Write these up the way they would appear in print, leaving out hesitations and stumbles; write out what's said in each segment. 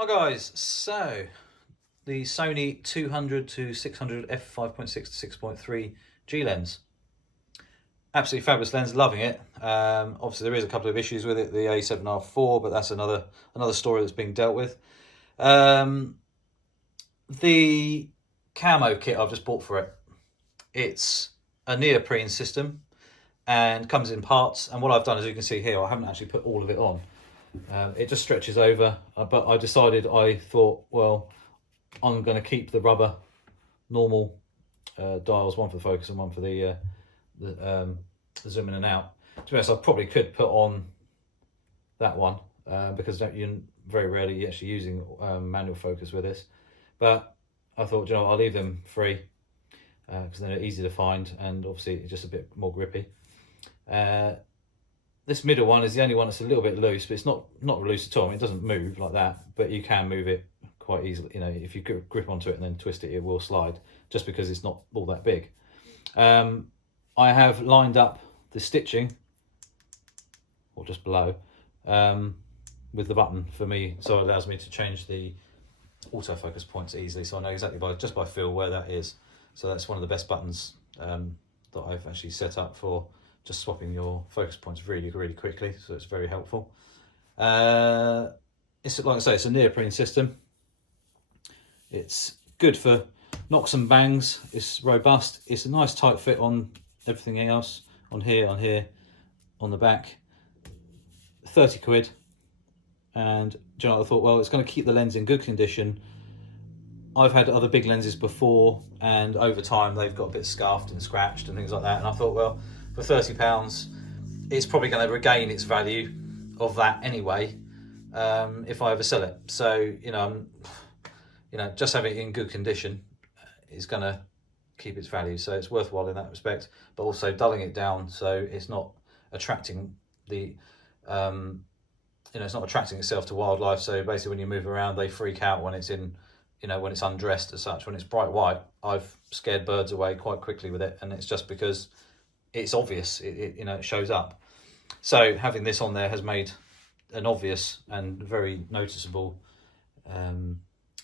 Hi guys, so the Sony 200 to 600 f5.6 to 6.3 G lens. Absolutely fabulous lens, loving it. Obviously there is a couple of issues with it, the A7R4, but that's another story that's being dealt with. The camo kit I've just bought for it, it's a Neoprene system and comes in parts, and what I've done, as you can see here, I haven't actually put all of it on. It just stretches over, but I thought, well, I'm going to keep the rubber normal dials, one for the focus and one for the zoom in and out. To be honest, I probably could put on that one because you're very rarely actually using manual focus with this. But I thought, you know, I'll leave them free because they're easy to find, and obviously it's just a bit more grippy. This middle one is the only one that's a little bit loose, but it's not loose at all. I mean, it doesn't move like that, but you can move it quite easily. You know, if you grip onto it and then twist it, it will slide, just because it's not all that big. I have lined up the stitching, or just below, with the button for me, so it allows me to change the autofocus points easily. So I know exactly just by feel where that is. So that's one of the best buttons that I've actually set up for just swapping your focus points really quickly, so it's very helpful. It's like I say, it's a neoprene system. It's good for knocks and bangs. It's robust. It's a nice tight fit on everything else, on here, on the back. 30 quid. And you know, I thought, well, it's going to keep the lens in good condition. I've had other big lenses before, and over time they've got a bit scuffed and scratched and things like that, and I thought, well, for £30, it's probably going to regain its value of that anyway, if I ever sell it. So just having it in good condition is going to keep its value. So it's worthwhile in that respect, but also dulling it down so it's not attracting the, it's not attracting itself to wildlife. So basically, when you move around, they freak out when it's in, when it's undressed as such. When it's bright white, I've scared birds away quite quickly with it, and it's just because it's obvious, it shows up. So having this on there has made an obvious and very noticeable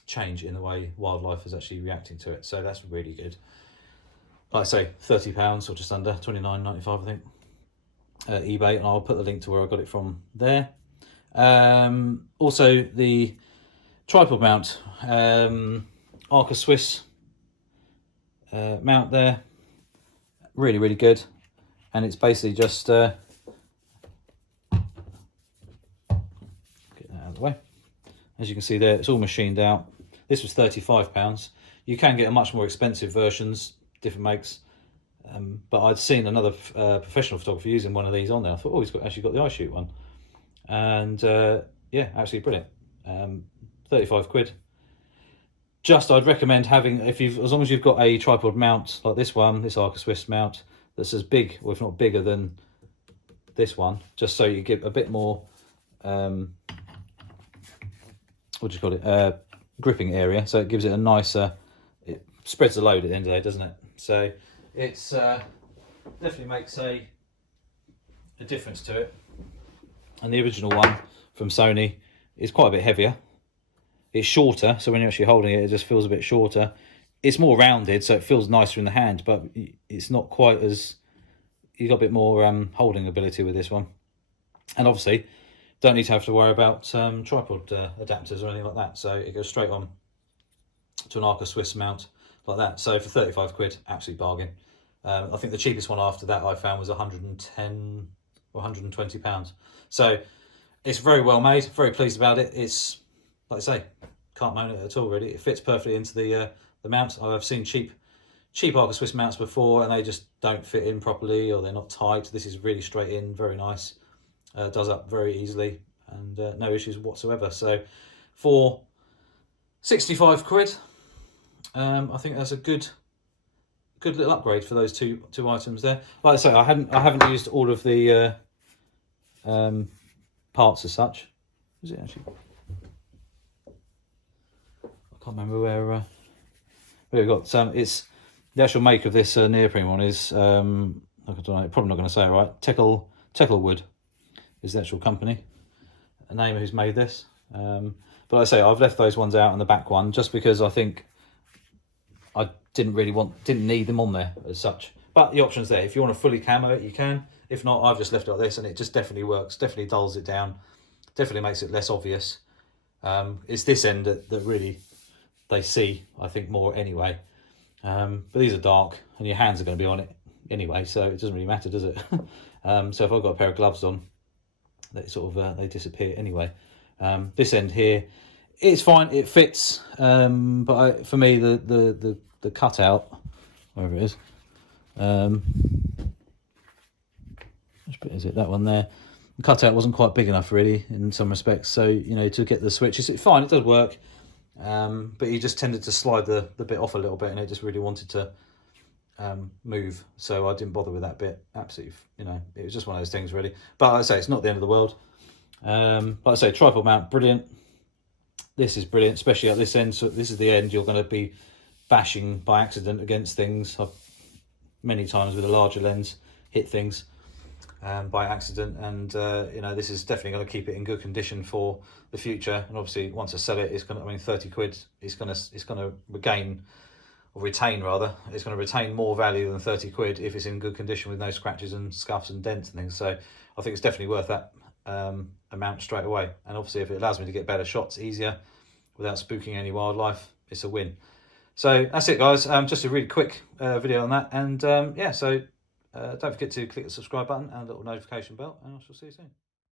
change in the way wildlife is actually reacting to it. So that's really good. Like I say, £30 or just under, £29.95 I think, eBay, and I'll put the link to where I got it from there. Also the tripod mount, Arca Swiss mount there, really good. And it's basically just get that out of the way. As you can see there, it's all machined out. This was £35. You can get a much more expensive versions, different makes, but I'd seen another professional photographer using one of these on there. I thought, oh, he's actually got the Ishoot one, and yeah, absolutely brilliant. 35 quid. I'd recommend having, as long as you've got a tripod mount like this one, this Arca Swiss mount, that's as big, or if not bigger than this one, just so you get a bit more, gripping area, so it gives it a nicer, it spreads the load at the end of the day, doesn't it? So it's definitely makes a difference to it. And the original one from Sony is quite a bit heavier. It's shorter, so when you're actually holding it, it just feels a bit shorter. It's more rounded, so it feels nicer in the hand, but it's not quite as, you've got a bit more holding ability with this one. And obviously, don't need to have to worry about tripod adapters or anything like that. So it goes straight on to an Arca Swiss mount like that. So for 35 quid, absolute bargain. I think the cheapest one after that I found was 110 or 120 pounds. So it's very well made, very pleased about it. It's, like I say, can't moan it at all really. It fits perfectly into the mount. I've seen cheap Arca Swiss mounts before, and they just don't fit in properly, or they're not tight. This is really straight in, very nice. Does up very easily, and no issues whatsoever. So for 65 quid, I think that's a good little upgrade for those two items there. Like I say, I haven't used all of the parts as such. Is it actually? I can't remember where we've got. It's the actual make of this neoprene one is I don't know, probably not going to say it right. Tecklewood is the actual company, a name who's made this. But like I say, I've left those ones out on the back one just because I think I didn't need them on there as such. But the option's there. If you want to fully camo it, you can. If not, I've just left it like this, and it just definitely works. Definitely dulls it down. Definitely makes it less obvious. It's this end that really they see, I think, more anyway. But these are dark, and your hands are going to be on it anyway, so it doesn't really matter, does it? So if I've got a pair of gloves on, they sort of they disappear anyway. This end here, it's fine, it fits, but for me the cutout, wherever it is, which bit is it? That one there. The cutout wasn't quite big enough really in some respects, so you know, to get the switch, it's fine, it does work, but you just tended to slide the bit off a little bit, and it just really wanted to move, so I didn't bother with that bit. Absolutely, you know, it was just one of those things really. But like I say, it's not the end of the world. Like I say, tripod mount, brilliant. This is brilliant, especially at this end. So this is the end you're going to be bashing by accident against things. I've many times with a larger lens hit things by accident, and you know, this is definitely going to keep it in good condition for the future. And obviously, once I sell it, it's going to, I mean, 30 quid. It's going to regain, or retain rather, it's going to retain more value than 30 quid if it's in good condition with no scratches and scuffs and dents and things. So I think it's definitely worth that amount straight away. And obviously, if it allows me to get better shots easier without spooking any wildlife, it's a win. So that's it, guys. Just a really quick video on that. And yeah, so don't forget to click the subscribe button and the little notification bell, and I shall see you soon.